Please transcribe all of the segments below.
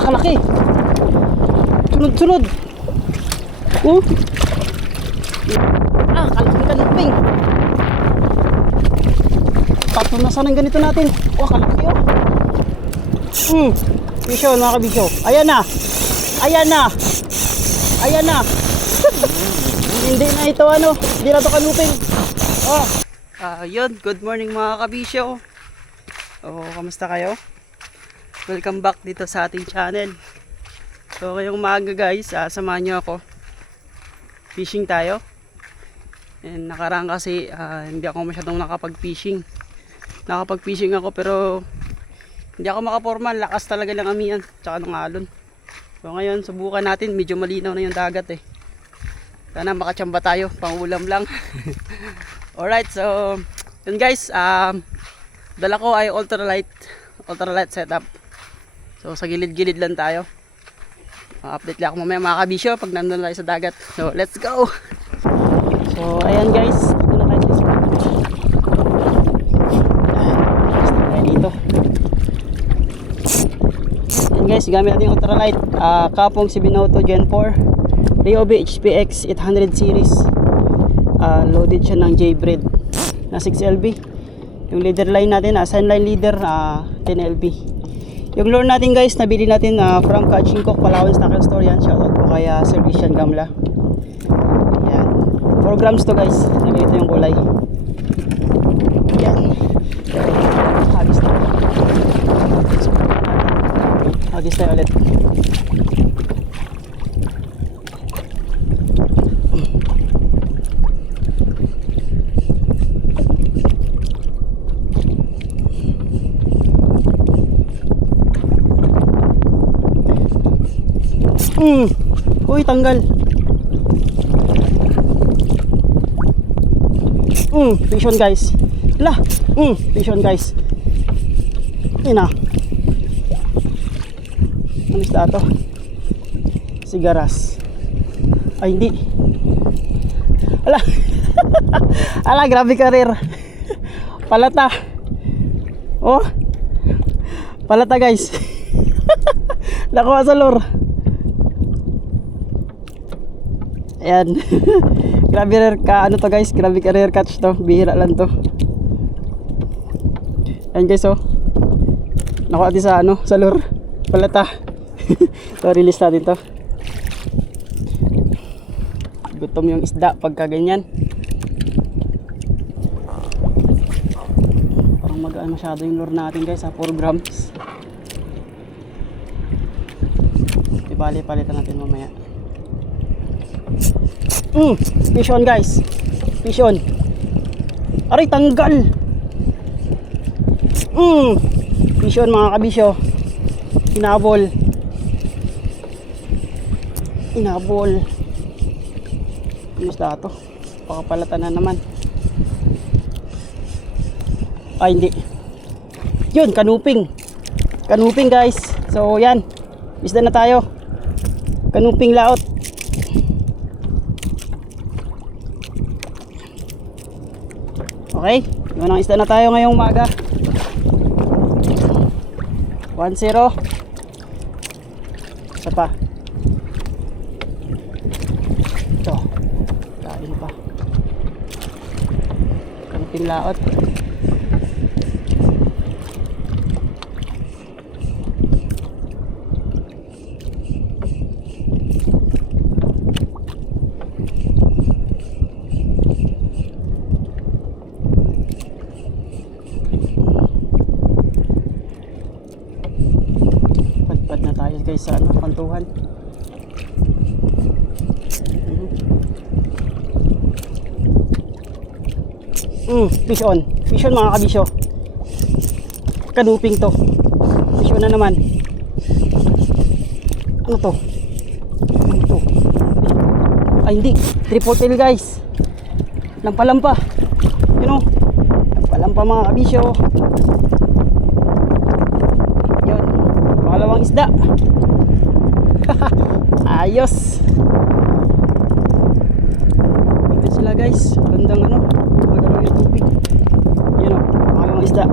kalaki. Sunod. Oh. Kalaking kanuping. Tatlo na sana ganito natin. Kalaki Bisyo mga kabisyo. Ayan na. Hindi na ito hindi na ito kanuping. Yun, good morning mga kabisyo. Kamusta kayo? Welcome back dito sa ating channel. So ngayong umaga guys, samahan nyo ako. Fishing tayo. And nakaraan kasi hindi ako masyadong nakapag-fishing. Nakapag-fishing ako pero hindi ako makaporma. Lakas talaga lang amihan tsaka ng alon. So ngayon subukan natin, medyo malinaw na yung dagat Sana makachamba tayo, pang ulam lang. Alright, so yun guys, dala ko ay ultralight setup. So sa gilid-gilid lang tayo. Update lang ako mamaya mga kabisyo pag nandun tayo sa dagat. So let's go. So ayan guys, dito na tayo sa spot. Basta tayo dito. Ayan guys, gamit natin yung ultralight, Kapong 7 Auto Gen 4 Ryobi HPX 800 series. Loaded siya ng J-Braid na 6LB. Yung leader line natin, Sunline leader 10LB. Yung lure natin guys, nabili natin from Kachingkok, Palawan Tackle Store yan. Shoutout po kaya Sir Christian Gamla. Yan, 4 grams to guys. Nalito yung kulay. Yan, hagis tayo. Hagis tayo ulit. Uy, tanggal. Vision guys. Vision guys. Ina. Ano isda to? Sigaras. Ay, hindi. Ala, grabe karir. Palata. Palata guys. Nakuha sa lure. Ayan. Grabe rare ka to guys, grabe ka rare catch to, bihira lang to. Ayan guys nakuha natin sa lure. Palata. So release natin to. Gutom yung isda pagka ganyan. Parang magaan masyado yung lure natin guys, 4 grams. Palitan natin mamaya. Vision guys. Vision. Aray, tanggal. Vision mga kabisyo. Inabol. Ano isda to? Pakapalatan na naman. Ay, hindi. Yun, kanuping guys. So yan, isda na tayo. Kanuping laot. Okay, unang isda na tayo ngayong umaga. 1-0. Isa pa. Ito, kain pa. Kanuping laot. Guys sa kantuhan. Vision mga kabisyo. Kanuping to. Vision na naman. Ano to? Ay hindi, triple tail guys. Lampa. Lampa mga kabisyo. Yun, pangalawang isda. Ayos. Dito sila guys. Bandang magalaw yung tubig. Yun pangalawang isda.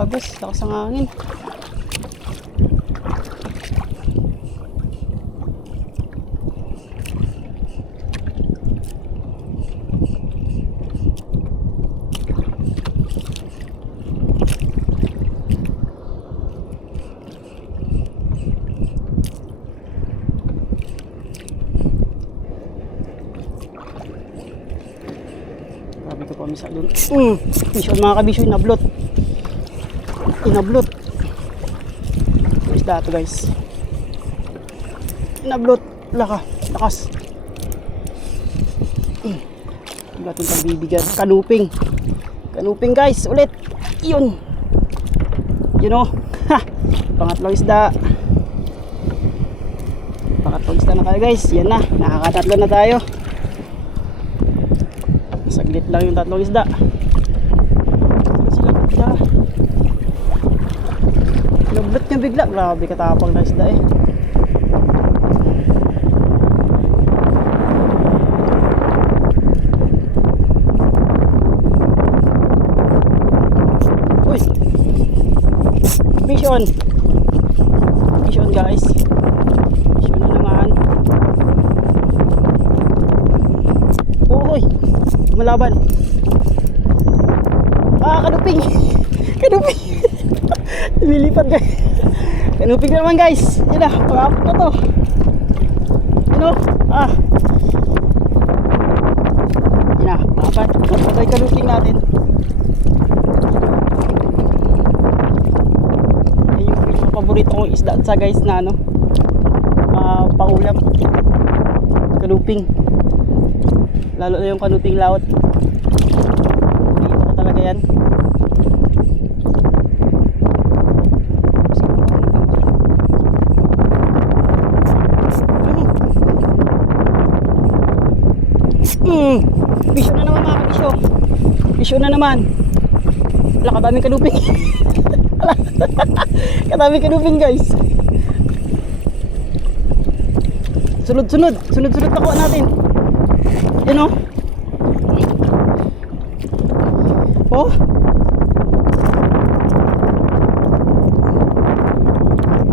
Agos, lakas ang hangin. Sabi ko pa misa doon. Mission mga kabisyo, inablot. Inablot. Isda to guys. Inablot. Lakas. Ang ating pagbibigyan. Kanuping. Kanuping guys. Ulit. Yun. Yun o. Pangatlong isda. Pangatlong isda na tayo guys. Yan na. Nakakatatlo na tayo. Saglit lang yung tatlong isda. Sila isda. Nablot niya bigla. Grabe katapang na isda eh. Uy! Mission! Mission guys. Mission na naman. Uy! Malaban. Kanuping. Kanuping. Lumilipat guys. Kanuping na naman guys. Yun na, pang-apot na to. Yun o. Yun na, pang-apat. Ito yung kanuping natin. Yan yung paborito kong isda sa guys na ano, pangulam. Kanuping. Lalo na yung kanuping laot. Dito ko talaga yan. Bisyo na naman mga kabisyo. Bisyo na naman. Wala, kadaming kanuping. Kadaming kanuping guys. Sunod-sunod. Sunod-sunod nakuha natin. Yun o. Oh.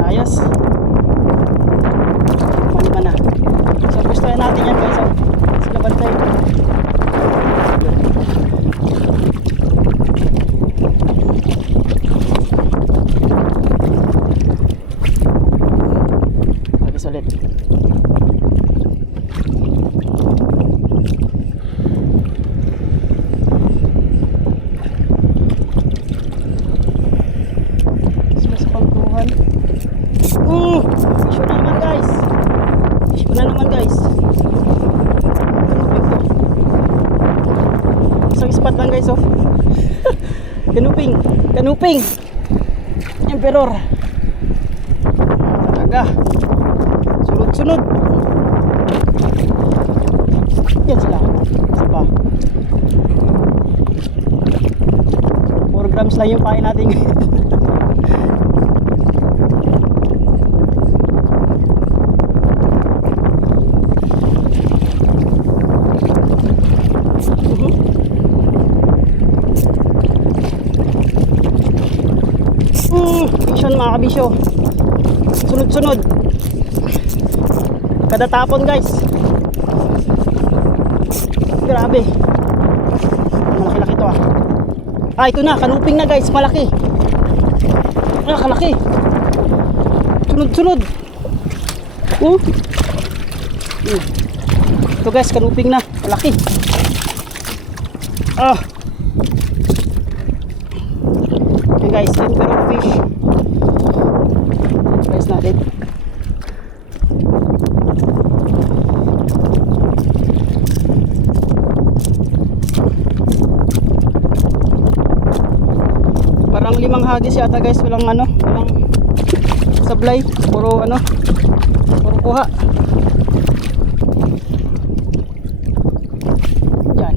Ayos. Pangima na. So gusto natin yan guys. Sila bantay. Agis ulit. Issue na naman guys. Issue na naman guys. Isang spot lang guys oh. Kanuping. Kanuping. Emperor. Talaga. Sunod-sunod. Yan sila. Isa pa. 4 grams lang yung pain natin. Mission mga kabisyo. Sunod-sunod. Kada tapon guys. Grabe. Malaki-laki to ah. Ito na, kanuping na guys. Malaki. Kalaki. Sunod-sunod. Ito guys, kanuping na. Malaki. Okay guys, emperor fish. Guys natin. Parang 5 hagis yata guys, walang sablay, puro kuha. Yan.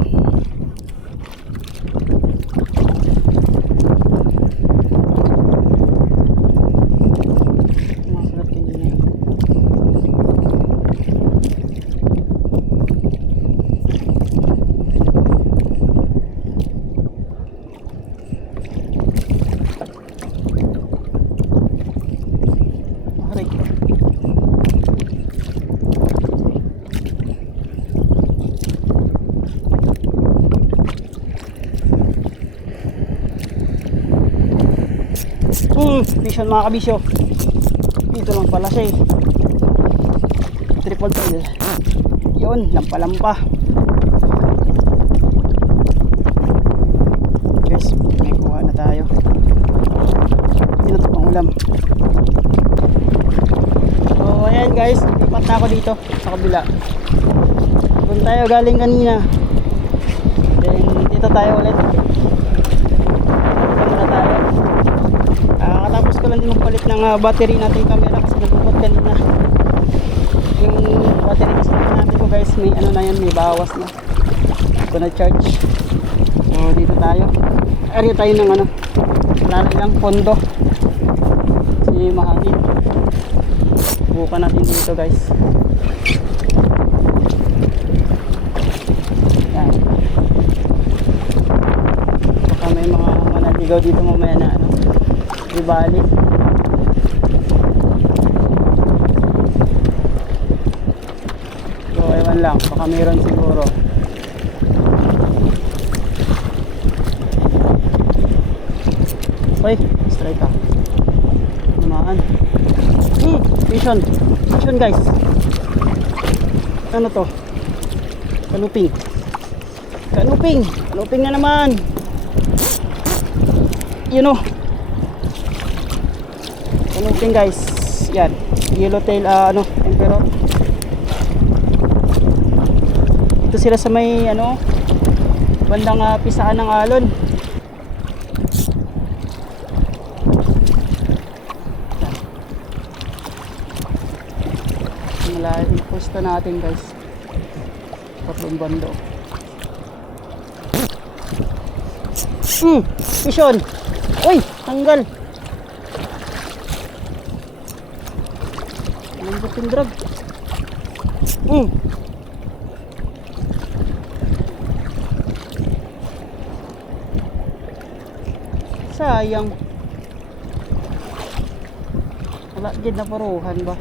location mga kabisyo. Dito lang pala siya eh. Triple tail. Yun, lampa-lampa. Guys, may kuha na tayo. Ito na pang ulam. So ayan guys, lipat na ako dito sa kabila. Doon tayo galing kanina. Then dito tayo ulit. Dito na tayo. Katapos ko lang din magpalit ng battery natin camera kasi nagupot kanina. Yung battery kasi natin ko guys, may ano na yan, may bawas na. Ito na charge. So dito tayo. Area tayo ng ano, wala lang pondo. Si mahangin. Bukan natin dito guys. Yan. Baka may mga manaligaw dito mamaya na ano, di bali. So ewan lang, baka mayroon siguro. Uy, strike ka. Namaan. Vision guys. Ano to? Kanuping na naman. You know, kanuping guys. Yan, yellowtail ano, emperor. Ito sila sa may ano, bandang pisaan ng alon. Malalim yung pusta natin guys. Tatlong bando. Vision. Uy, tanggal. Lambot yung drag. Sayang. Wala dyan na paruhan ba?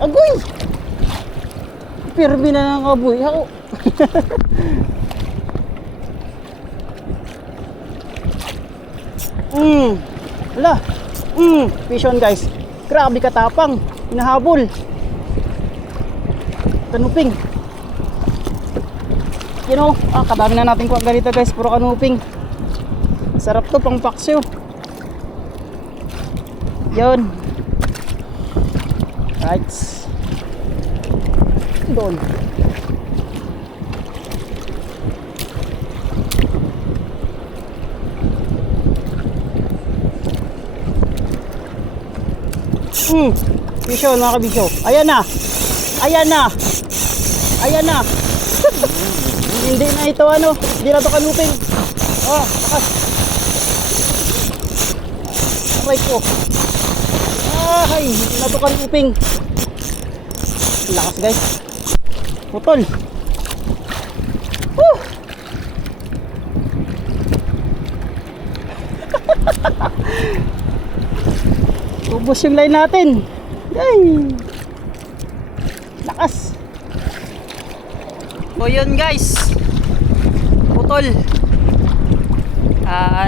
Agoy! Pirmi na ng kaboy ako. Wala. Vision guys. Grabe katapang. Hinahabol. Kanuping. You know, kadami na natin kuha ganito guys. Puro kanuping. Sarap to pang paksyo. Yun. Right. Doon. Bisyo mga kabisyo. Ayan na. Hindi na ito ano. Hindi na ito kanupin. Lakas. Aray ko. Hindi na ito kanupin. Lakas guys. Putol. Ubos yung line natin. Yay! Lakas. So yun guys, putol.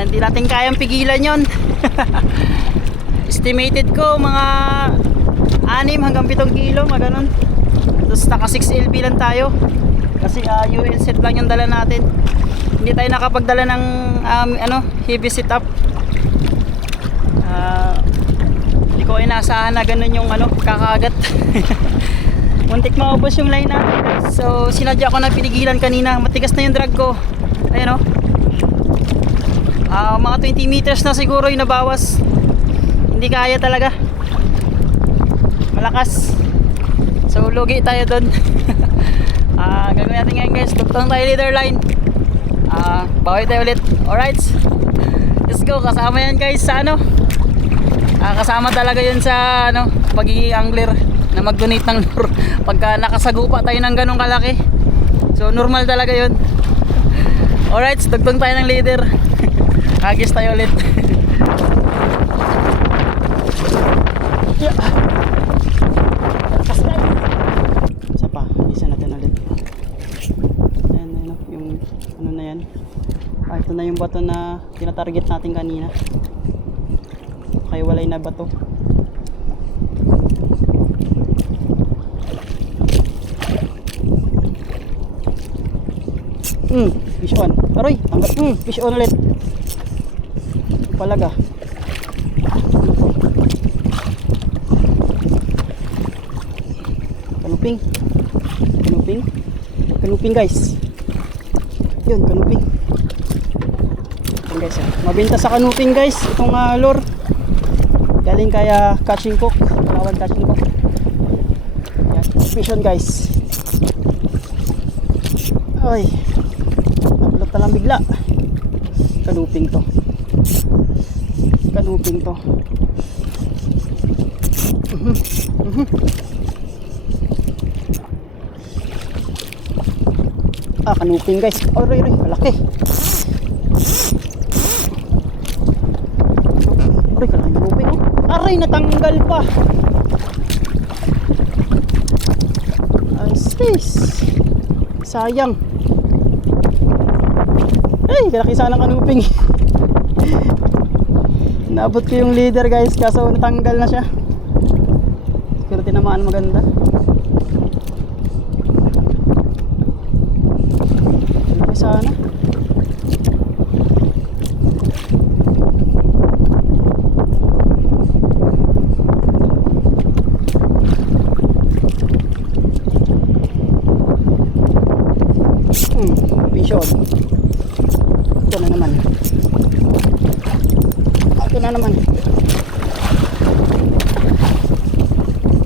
Hindi natin kayang pigilan yon. Estimated ko mga 6 hanggang 7 kilo, maganon. Tapos naka 6 LB lang tayo. Kasi UL set lang yung dala natin. Hindi tayo nakapagdala ng heavy setup. Hindi ko inaasahan na ganun yung kakagat. Muntik maubos yung line natin guys. So sinadya ko na pinigilan kanina. Matigas na yung drag ko. Ayan mga 20 meters na siguro yung nabawas. Hindi kaya talaga. Malakas. So lugi tayo doon. Gagawin natin ngayon guys. Tuktong tayo leader line. Bawi tayo ulit. Alright, let's go. Kasama yan guys sa kasama talaga yun sa pagiging angler na mag-donate ng lure pagka nakasagupa tayo ng ganong kalaki. So normal talaga yun. Alright, dugtong tayo ng leader. Agis tayo ulit. Yeah. Ayan. Ito na yung bato na tinatarget natin kanina. Kaya walay na bato. Fish on. Aroy, tanggap. Fish on ulit. Palaga. Kanuping. Kanuping guys. Yun, kanuping. Yun guys. Mabenta sa kanuping guys. Itong lure. Galing kaya catching cook. Palawan catching cook. Yan. Fish on guys. Ay. Napulot na lang bigla. Kanuping to. Kanuping guys. Aray, malaki. Aray, kalaking kanuping. Aray, natanggal pa. Ay, sis. Sayang. Ay, kalaki sana kanuping. Naabot ko yung leader guys, kaso natanggal na siya. Pero tinamaan maganda. Kalaki sana. Vision. Ito na naman.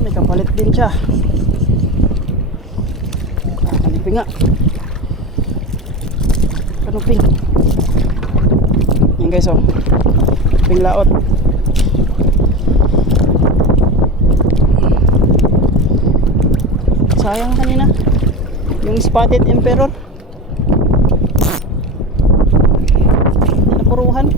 May kapalit din siya. Kanuping nga. Kanuping. Yan guys, oh. Kanuping laot. Sayang kanina yung spotted emperor. Napuruhan.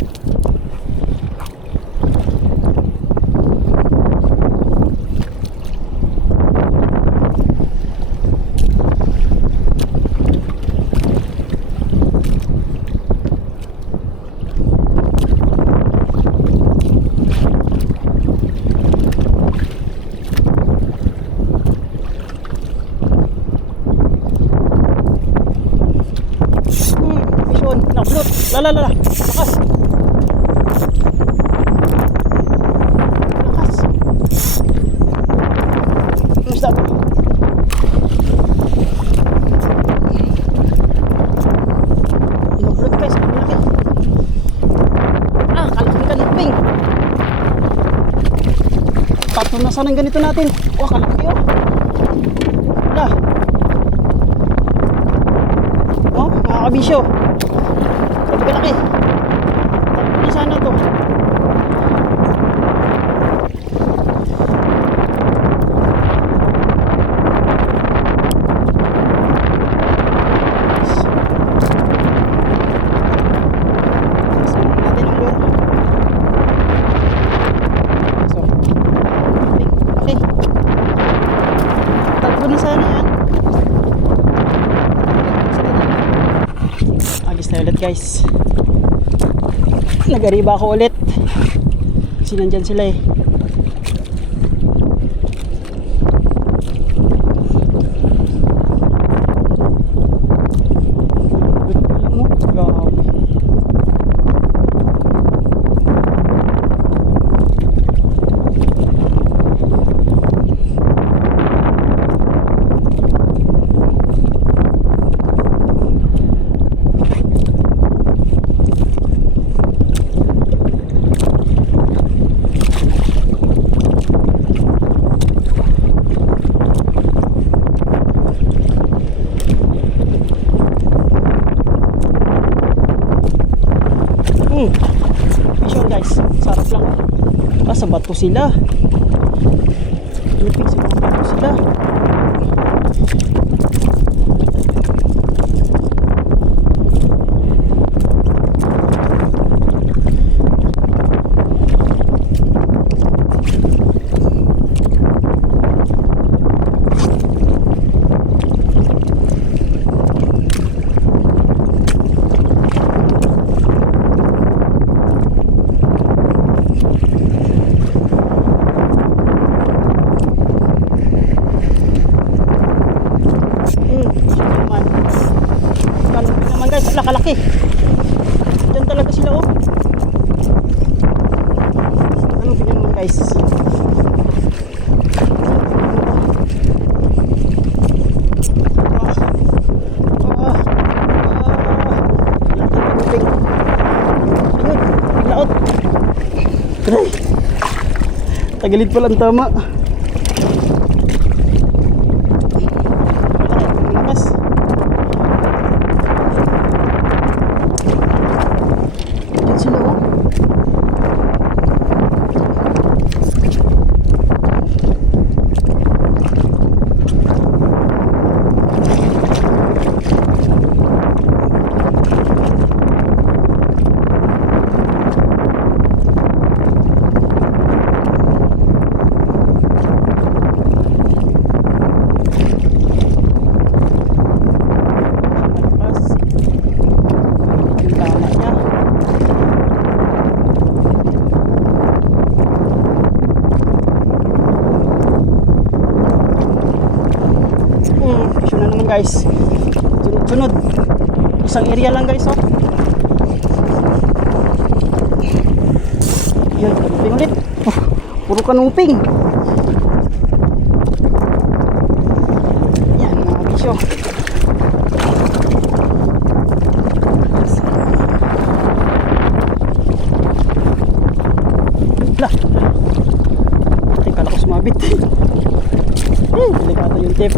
Nablot. Lala. Lakas. Stop. Nablot guys. Malaki. Kalaki kanuping. Tatlo na sana yung ganito natin. Kalaki oh. Mga kabisyo. Kalaki. Tatlo na sana to. Tatlo na sana yan. Agis na ulit guys. Nagariba ako ulit kasi nandyan sila eh. Grabe. Vision guys, sarap lang. Sa bato sila. Lupig sa mga bato sila. napakalaki. Diyan talaga sila oh. Ano tingnan mo guys? Tagilid pala ang tama. Malakas. Yan sila oh. Guys, sunod-sunod isang area lang guys oh. Yun, kanuping ulit oh, puro kanuping yan mga bisyo. Lah, kala ko sumabit delikado yung tip.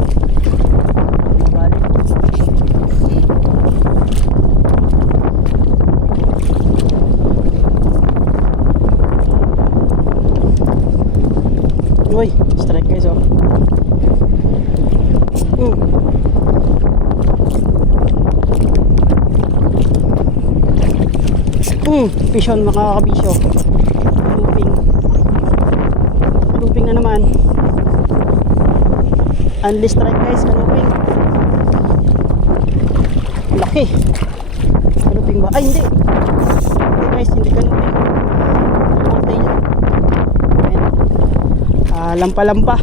Uy, strike guys oh. Pishon mga kabisyo. Looping. Looping na naman. Unli strike guys, looping. Laki. Looping ba? Ay hindi. Hindi guys, hindi ka looping. Mountain. Lampa-lampa.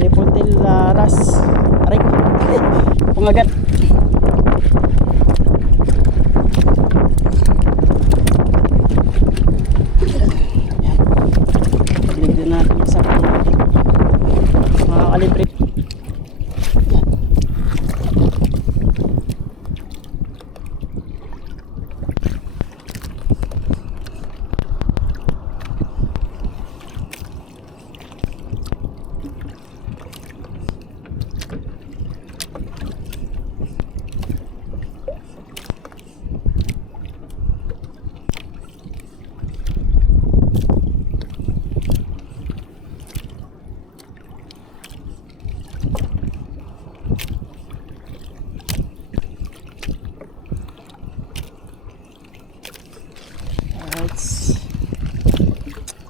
Triple ras. Aray ko. Pangagat. Ligyan natin isa pa. Mga kalibre.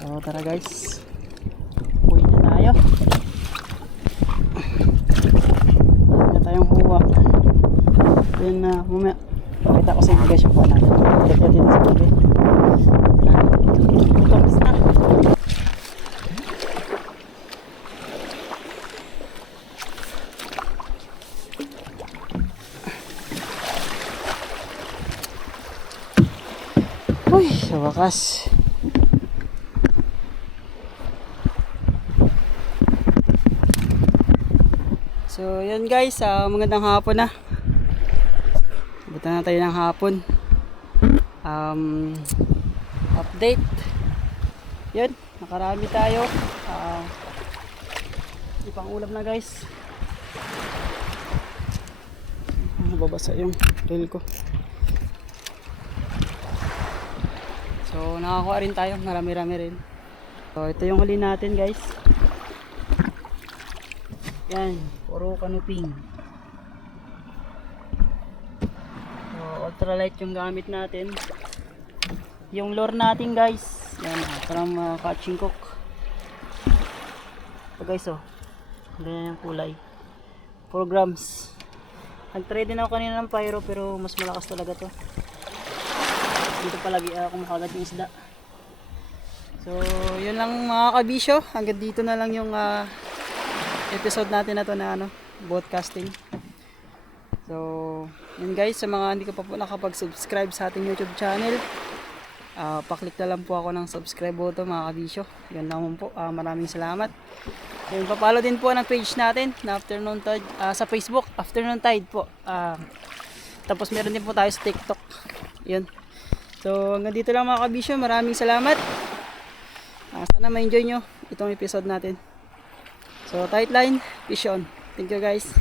So tara guys, uwi na tayo. Uwi na tayong huwa. Then mamaya pakita ko sa inyo guys yung huwa natin. Balik na din sa gabi. Tapos na. Uy, sa wakas. So yun guys, magandang hapon na. Buta na tayo ng hapon. Update. Yun, nakarami tayo. Ipang ulam na guys. Nababasa yung reel ko. So nakakuha rin tayo, marami-rami rin. So ito yung huli natin guys. Yan, puro kanuping. So ultralight yung gamit natin. Yung lure natin guys, yan, from catching cook. So guys oh, ganyan yung kulay. 4 grams. Nag-try din ako kanina ng pyro pero mas malakas talaga to. Dito palagi ako makagat yung isda. So yun lang mga kabisyo, hanggang dito na lang yung episode natin na to na boat casting. So So, yun guys, sa mga hindi ka pa po nakapag-subscribe sa ating YouTube channel, paklik na lang po ako ng subscribe button mga kabisyo. Yun naman po, maraming salamat. Yun, papalo din po ng page natin na Afternoon Tide, sa Facebook, Afternoon Tide po. Tapos meron din po tayo sa TikTok. Yun. So, hanggang dito lang mga kabisyo. Maraming salamat. Sana ma-enjoy nyo itong episode natin. So, tight line, fish on. Thank you guys.